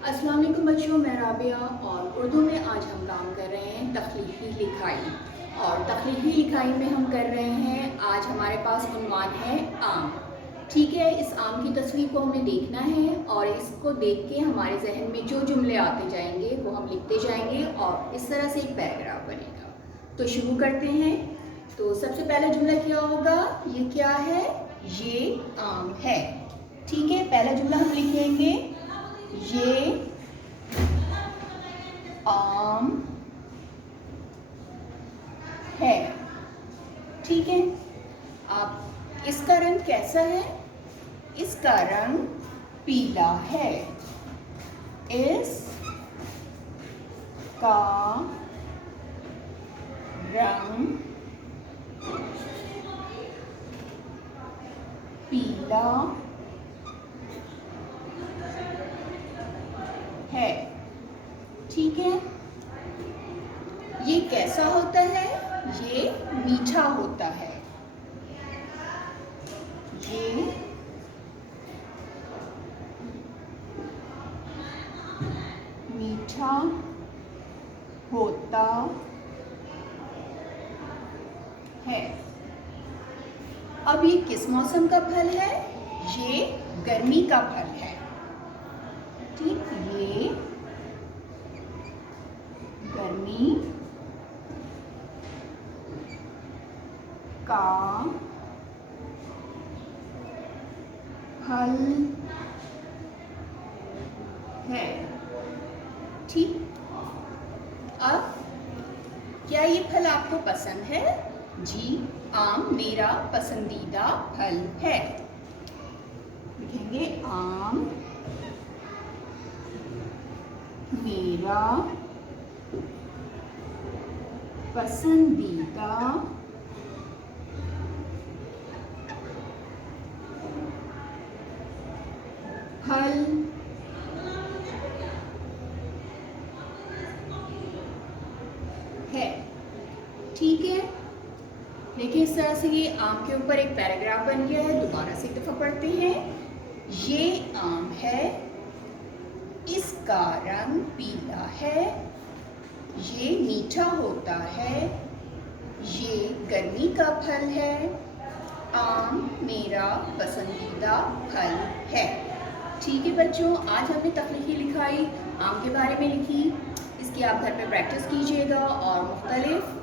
अस्सलाम वालेकुम बच्चों, मैं राबिया और उर्दू में आज हम काम कर रहे हैं तख्लीकी लिखाई। और तख्लीकी लिखाई में हम कर रहे हैं, आज हमारे पास उन्वान है आम। ठीक है, इस आम की तस्वीर को हमें देखना है और इसको देख के हमारे जहन में जो जुमले आते जाएंगे वो हम लिखते जाएंगे और इस तरह से एक पैराग्राफ बनेगा। तो शुरू करते हैं। तो सबसे पहला जुमला क्या होगा? ये क्या है? ये आम है। ठीक है, पहला जुमला हम लिखेंगे, ये आम है। ठीक है, अब इसका रंग कैसा है? इसका रंग पीला है। इसका रंग पीला है। ठीक है, ये कैसा होता है? ये मीठा होता है। ये मीठा होता है। अब ये किस मौसम का फल है? ये गर्मी का फल है। ठीक, ये गर्मी का फल है। ठीक, अब क्या ये फल आपको पसंद है? जी, आम मेरा पसंदीदा फल है। लिखेंगे, आम मेरा पसंदीदा फल है। ठीक है, देखिए इस तरह से ये आम के ऊपर एक पैराग्राफ बन गया है। दोबारा से एक दफा पढ़ते हैं। ये आम है, इसका रंग पीला है, ये मीठा होता है, ये गर्मी का फल है, आम मेरा पसंदीदा फल है। ठीक है बच्चों, आज हमने तख्लीकी लिखाई आम के बारे में लिखी। इसकी आप घर पे प्रैक्टिस कीजिएगा और मुख्तलिफ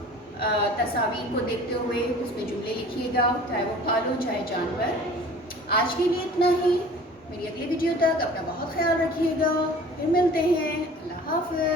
तस्वीर को देखते हुए उसमें जुमले लिखिएगा, चाहे वो फल हो चाहे जानवर। आज के लिए इतना ही। मेरी अगली वीडियो तक अपना बहुत ख्याल रखिएगा। फिर मिलते हैं। अल्लाह हाफ़िज़।